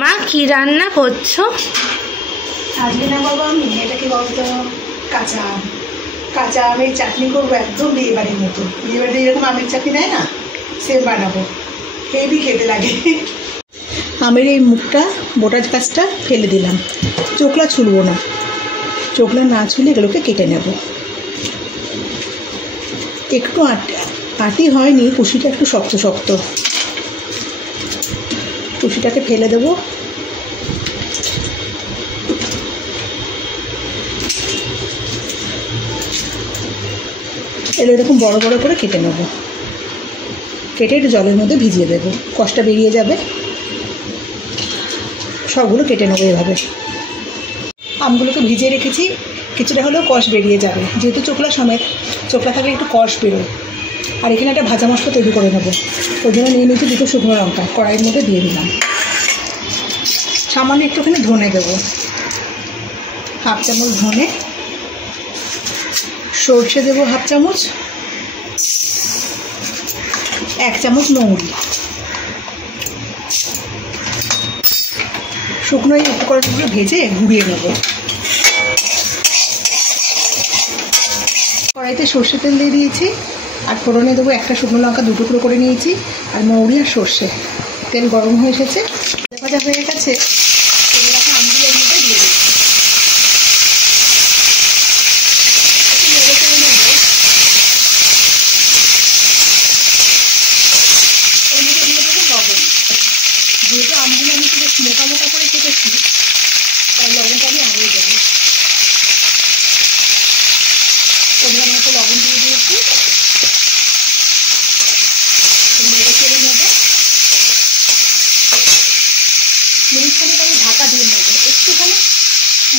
মা কি রান্না করছো? আজকে না বাবা আমি এটাকে বলতো কাঁচা আম, কাঁচা আমের চাটনি করবো, একদম বিয়েবাড়ির মতো। বিয়েবাড়িতে এরকম আমের চাটনি দেয় না, সেম বানাবো, হেভি খেতে লাগে। আমের এই মুখটা বোটার কাছটা ফেলে দিলাম, চোখলা ছুলবো না, চোখলা না ছুলে এগুলোকে কেটে নেব। একটু আটি হয়নি, কুশিটা একটু শক্ত শক্ত, কুশিটাকে ফেলে দেবো। এরকম বড় বড় করে কেটে নেব, কেটে একটু জলের মধ্যে ভিজিয়ে দেবো, কষটা বেরিয়ে যাবে। সবগুলো কেটে নেবো এভাবে। আমগুলোকে ভিজিয়ে রেখেছি, কিছুটা হলেও কষ বেরিয়ে যাবে, যেহেতু চোখলা সমেত, চোখলা থাকলে একটু কষ বেরোয়। আর এখানে একটা ভাজা মশলা তৈরি করে নেবো, ওই জন্য নিয়ে নিয়েছি 2 শুকনো লঙ্কা, কড়াইয়ের মধ্যে দিয়ে দিলাম। সামান্য একটুখানি ধনে দেবো, 1/2 চামচ ধনে, সর্ষে দেবো 1/2 চামচ, 1 চামচ মৌরি। শুকনো এই উপকরণগুলো ভেজে গুঁড়িয়ে নেব। কড়াইতে সর্ষে তেল দিয়ে দিয়েছি, আর ফোড়নে দেবো 1টা শুকনো লঙ্কা 2 টুকরো করে নিয়েছি, আর মৌরি আর সর্ষে। তেল গরম হয়ে এসেছে, ভাজা হয়ে গেছে, আমগুলো এর মধ্যে দিয়ে দিচ্ছি। যেহেতু আমগুলো আমি একটু মোটা মোটা করে কেটেছি, তাই লবণটা আমি আগেই দেবো। পরিমাণ মতো লবণ দিয়ে দিয়েছি, নেড়ে চেড়ে নেবো। মিনিটখানেক আমি ঢাকা দিয়ে নেবো, একটুখানি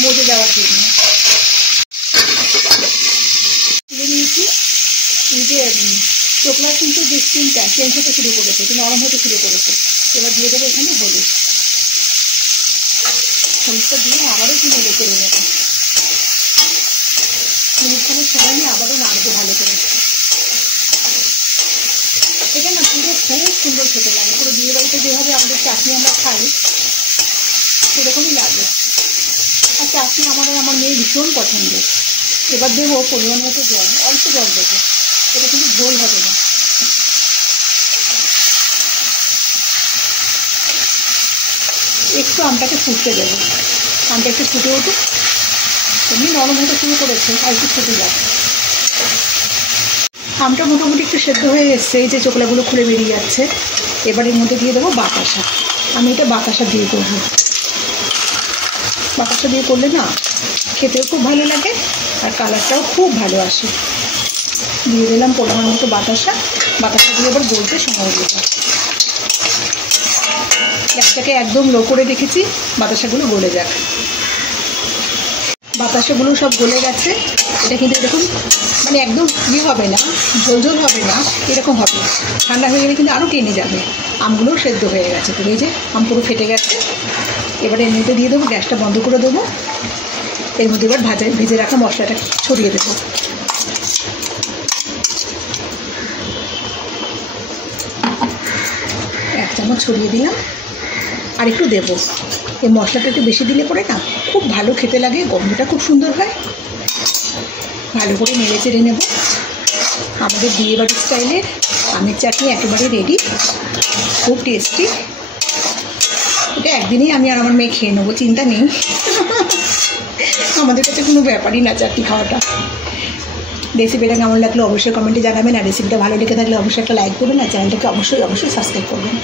মজে যাওয়ার জন্য। তুলে নিয়েছি, যে চোখলা কিন্তু যে স্কিনটা চেঞ্জ হতে শুরু করেছে, একটু নরম হতে শুরু করেছে। এবার দিয়ে দেবো এখানে হলুদ, হলুদটা দিয়ে আবারও একটু নেড়ে চেড়ে নেবো। মিনিটখানেক সময় নিয়ে আবারও নাড়বো ভালো করে। এটা না পুরো খুব সুন্দর খেতে লাগে, পুরো বিয়ে বাড়িতে যেভাবে আমাদের চাটনি আমরা খাই সেরকমই লাগে। আর চাটনি আমার মেয়ে ভীষণ পছন্দের। এবার দেবো পরিমাণ মতো জল, অল্প জল দেবো, এটা কিন্তু ঝোল হবে না। একটু আমটাকে ফুটতে দেবো, আমটা একটু ফুটে উঠুক, এমনি নরম হতে শুরু করেছে, আর একটু ফুটে যাবে। আমটা মোটামুটি একটু সেদ্ধ হয়ে এসছে, এই যে চোখলাগুলো খুলে বেরিয়ে যাচ্ছে। এবার এর মধ্যে দিয়ে দেবো বাতাসা। আমি এটা বাতাসা দিয়ে করবো, বাতাসা দিয়ে করলে না খেতেও খুব ভালো লাগে, আর কালারটাও খুব ভালো আসে। দিয়ে দিলাম পরিমাণ মতো বাতাসা, বাতাসা দিয়ে এবার গলতে সময় দেবো। গ্যাসটাকে একদম লো করে রেখেছি, বাতাসাগুলো গলে যাক। বাতাসাগুলো সব গলে গেছে। এটা কিন্তু এরকম মানে একদম হবে না, ঝোল ঝোল হবে না, এরকম হবে। ঠান্ডা হয়ে গেলে কিন্তু আরও টেনে যাবে। আমগুলোও সেদ্ধ হয়ে গেছে, তো এই যে আম পুরো ফেটে গেছে। এবারে এর মধ্যে দিয়ে দেবো, গ্যাসটা বন্ধ করে দেবো। এর মধ্যে এবার ভেজে রাখা মশলাটা ছড়িয়ে দেবো। এক চামচ ছড়িয়ে দিলাম, আর একটু দেবো। এই মশলাটা একটু বেশি দিলে পরে না খুব ভালো খেতে লাগে, গন্ধটা খুব সুন্দর হয়। ভালো করে নেড়ে চেড়ে নেব। আমাদের বিয়েবাড়ির স্টাইলের আমের চাটনি একেবারে রেডি, খুব টেস্টি। এটা একদিনেই আমি আর আমার মেয়ে খেয়ে নেবো, চিন্তা নেই। আমাদের কাছে কোনো ব্যাপারই না চাটনি খাওয়াটা। রেসিপিটা কেমন লাগলো অবশ্যই কমেন্টে জানাবেন, আর রেসিপিটা ভালো লেগে থাকলে অবশ্যই একটা লাইক করবেন, আর চ্যানেলটাকে অবশ্যই সাবস্ক্রাইব করবেন।